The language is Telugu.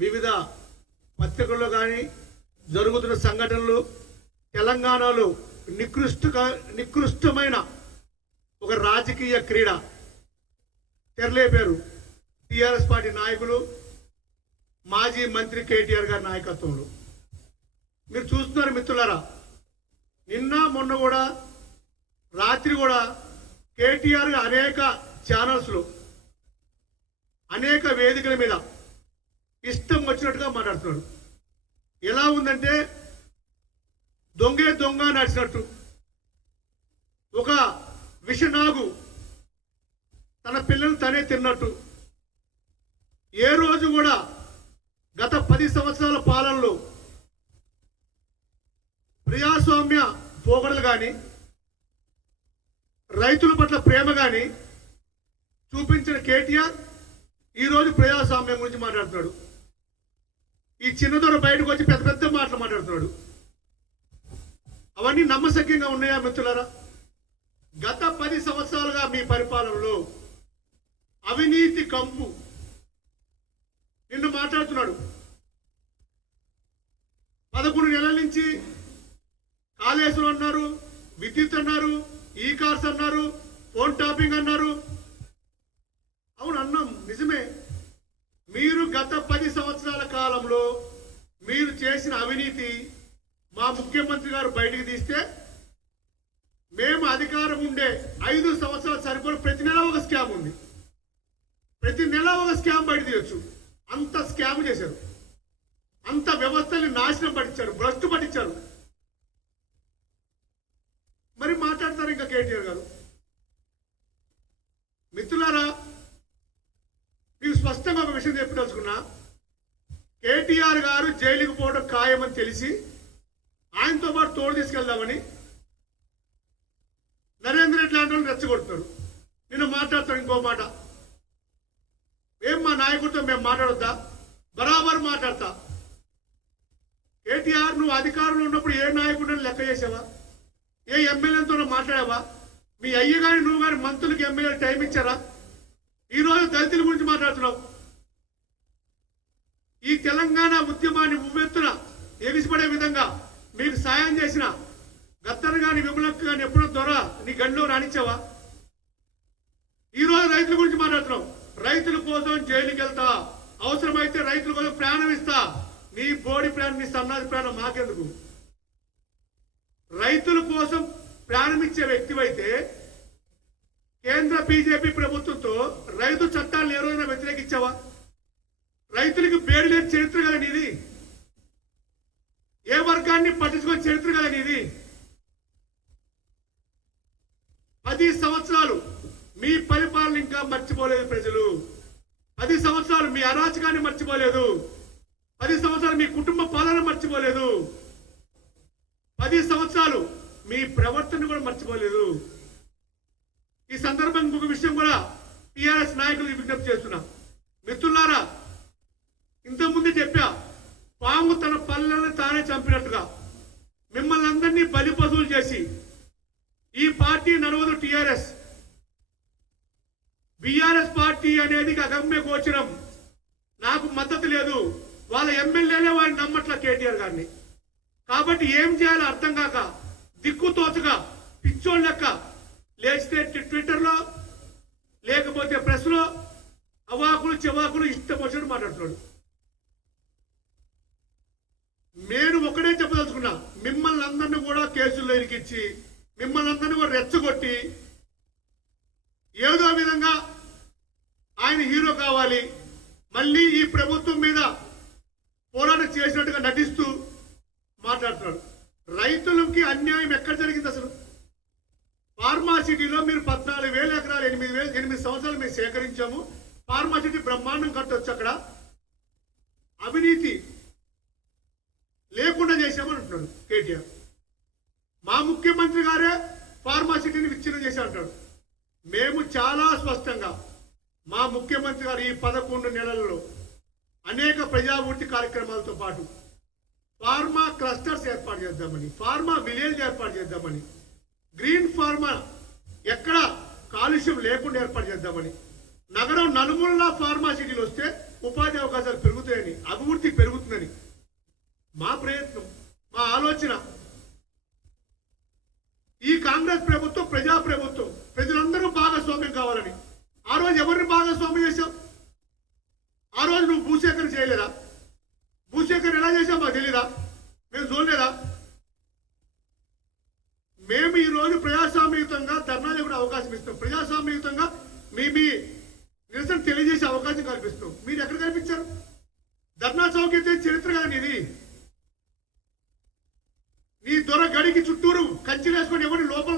వివిధ పత్రికల్లో కానీ జరుగుతున్న సంఘటనలు తెలంగాణలో నికృష్టమైన ఒక రాజకీయ క్రీడ తెరలేపారు టీఆర్ఎస్ పార్టీ నాయకులు, మాజీ మంత్రి కేటీఆర్ గారి నాయకత్వంలో. మీరు చూస్తున్నారు మిత్రులారా, నిన్న మొన్న కూడా రాత్రి కూడా కేటీఆర్ అనేక ఛానల్స్లో అనేక వేదికల మీద ఇష్టం వచ్చినట్టుగా మాట్లాడుతున్నాడు. ఎలా ఉందంటే దొంగే దొంగ నడిచినట్టు. ఒక విషనాగు తన పిల్లలు తనే తిన్నట్టు. ఏ రోజు కూడా గత 10 సంవత్సరాల పాలనలో ప్రజాస్వామ్య పోగడలు కానీ రైతుల పట్ల ప్రేమ కానీ చూపించిన కేటీఆర్ ఈరోజు ప్రజాస్వామ్యం గురించి మాట్లాడుతున్నాడు. ఈ చిన్నదొర బయటకు వచ్చి పెద్ద పెద్ద మాటలు మాట్లాడుతున్నాడు. అవన్నీ నమ్మశక్యంగా ఉన్నాయా మిత్రులారా? గత 10 సంవత్సరాలుగా మీ పరిపాలనలో అవినీతి కంపు నిన్ను మాట్లాడుతున్నాడు. 11 నెలల నుంచి కాళేశ్వరం అన్నారు, విద్యుత్ అన్నారు, ఈ కార్స్ అన్నారు, ఫోన్ టాపింగ్ అన్నారు. అవును అన్నాం, నిజమే. మీరు గత 10 సంవత్సరాల కాలంలో మీరు చేసిన అవినీతి మా ముఖ్యమంత్రి గారు బయటికి తీస్తే మేము అధికారం ఉండే 5 సంవత్సరాలు సరిపడ ప్రతి నెల ఒక స్కామ్ ఉంది. ప్రతి నెల ఒక స్కామ్ బయట తీయొచ్చు. అంత స్కామ్ చేశారు. అంత వ్యవస్థని నాశనం పట్టించారు, భ్రష్టు పట్టించారు. మరి మాట్లాడతారు ఇంకా కేటీఆర్ గారు. మిత్రులారా, మీకు స్పష్టంగా ఒక విషయం చెప్పదలుచుకున్నా. కేటీఆర్ గారు జైలుకు పోవడం ఖాయమని తెలిసి ఆయనతో పాటు తోడు తీసుకెళ్దామని నరేంద్ర రెడ్డి లాంటి వాళ్ళు రెచ్చగొడుతున్నారు. నిన్ను మాట్లాడతాడు ఇంకో మాట. ఏం మా నాయకుడితో మేము మాట్లాడొద్దా? బరాబర్ మాట్లాడతా. కేటీఆర్, నువ్వు అధికారంలో ఉన్నప్పుడు ఏ నాయకుడిని లెక్క చేసావా? ఏ ఎమ్మెల్యేలతో మాట్లాడావా? మీ అయ్య గాని నువ్వు గాని మంత్రులకు ఎమ్మెల్యేలు టైం ఇచ్చారా? ఈరోజు దళితుల గురించి మాట్లాడుతున్నావు. ఈ తెలంగాణ ఉద్యమాన్ని ఉవ్వెత్తున ఎగిసిపడే విధంగా మీకు సాయం చేసిన గద్దర్ గాని విమలక్క గాని ఎప్పుడో దొర నీ గండిలో రాణించావా? ఈరోజు రైతుల గురించి మాట్లాడుతున్నావు. రైతుల కోసం జైలుకి వెళ్తా, అవసరమైతే రైతుల కోసం ప్రాణం ఇస్తా. నీ బోడి ప్రాణం, నీ సన్నాది ప్రాణం మాకెందుకు? రైతుల కోసం ప్రాణం ఇచ్చే వ్యక్తివైతే కేంద్ర బీజేపీ ప్రభుత్వంతో రైతు చట్టాలను ఏ రోజున వ్యతిరేకించావా? రైతులకు బేడి లేని చరిత్ర కదా నీది. ఏ వర్గాన్ని పట్టించుకునే చరిత్ర కదా నీది. 10 సంవత్సరాలు మీ పరిపాలన ఇంకా మర్చిపోలేదు ప్రజలు. 10 సంవత్సరాలు మీ అరాచకాన్ని మర్చిపోలేదు. 10 సంవత్సరాలు మీ కుటుంబ పాలన మర్చిపోలేదు. 10 సంవత్సరాలు మీ ప్రవర్తన కూడా మర్చిపోలేదు. ఈ సందర్భంగా ఇంకొక విషయం కూడా టీఆర్ఎస్ నాయకులకు విజ్ఞప్తి చేస్తున్నా. మిత్రులారా, ఇంతకుముందు చెప్పా, పాము తన పల్లెలను తానే చంపినట్టుగా మిమ్మల్ని అందరినీ బలి పశువులు చేసి ఈ పార్టీ నడవదు. టీఆర్ఎస్ బీఆర్ఎస్ పార్టీ అనేది అగమ్య గోచరం. నాకు మద్దతు లేదు. వాళ్ళ ఎమ్మెల్యేలే వారిని నమ్మట్ల కేటీఆర్ గారిని. కాబట్టి ఏం చేయాలో అర్థం కాక దిక్కుతోచగా పిచ్చోళ్ళ లెక్క లేచితే ట్విట్టర్లో లేకపోతే ప్రెస్లో అవాకులు చెవాకులు ఇష్టం వచ్చినట్టు మాట్లాడుతున్నాడు. నేను ఒకటే చెప్పదలుచుకున్నా, మిమ్మల్ని అందరినీ కూడా కేసుల్లో ఇరికిచ్చి మిమ్మల్ని అందరినీ కూడా రెచ్చగొట్టి ఏదో విధంగా ఆయన హీరో కావాలి, మళ్ళీ ఈ ప్రభుత్వం మీద పోరాటం చేసినట్టుగా నటిస్తూ మాట్లాడుతున్నాడు. రైతులకి అన్యాయం ఎక్కడ జరిగింది అసలు? ఫార్మాసిటీలో మీరు 14,000 ఎకరాలు 8 సంవత్సరాలు మేము సేకరించాము. ఫార్మాసిటీ బ్రహ్మాండం కట్టొచ్చు. అక్కడ అవినీతి లేకుండా చేశామని అంటున్నాడు కేటీఆర్. మా ముఖ్యమంత్రి గారే ఫార్మాసిటీని విచ్ఛిన్నం చేసి అంటాడు. మేము చాలా స్పష్టంగా మా ముఖ్యమంత్రి గారు ఈ 11 నెలల్లో అనేక ప్రజావృత్తి కార్యక్రమాలతో పాటు ఫార్మా క్లస్టర్స్ ఏర్పాటు చేద్దామని, ఫార్మా విలేజ్ ఏర్పాటు చేద్దామని, గ్రీన్ ఫార్మా ఎక్కడ కాలుష్యం లేకుండా ఏర్పాటు చేద్దామని, నగరం నలుమూలలా ఫార్మా సిటీలు వస్తే ఉపాధి అవకాశాలు పెరుగుతాయని, అభివృద్ధి అవకాశం ఇస్తాం, ప్రజాస్వామ్యయుతంగా మీ మీ నిరసన తెలియజేసే అవకాశం కల్పిస్తాం. మీరు ఎక్కడ కల్పించారు? ధర్నా చౌక్ అయితే చరిత్ర కానీ ఇది. నీ దొర గడికి చుట్టూరు కంచెలు వేసుకొని ఎవరిని లోపల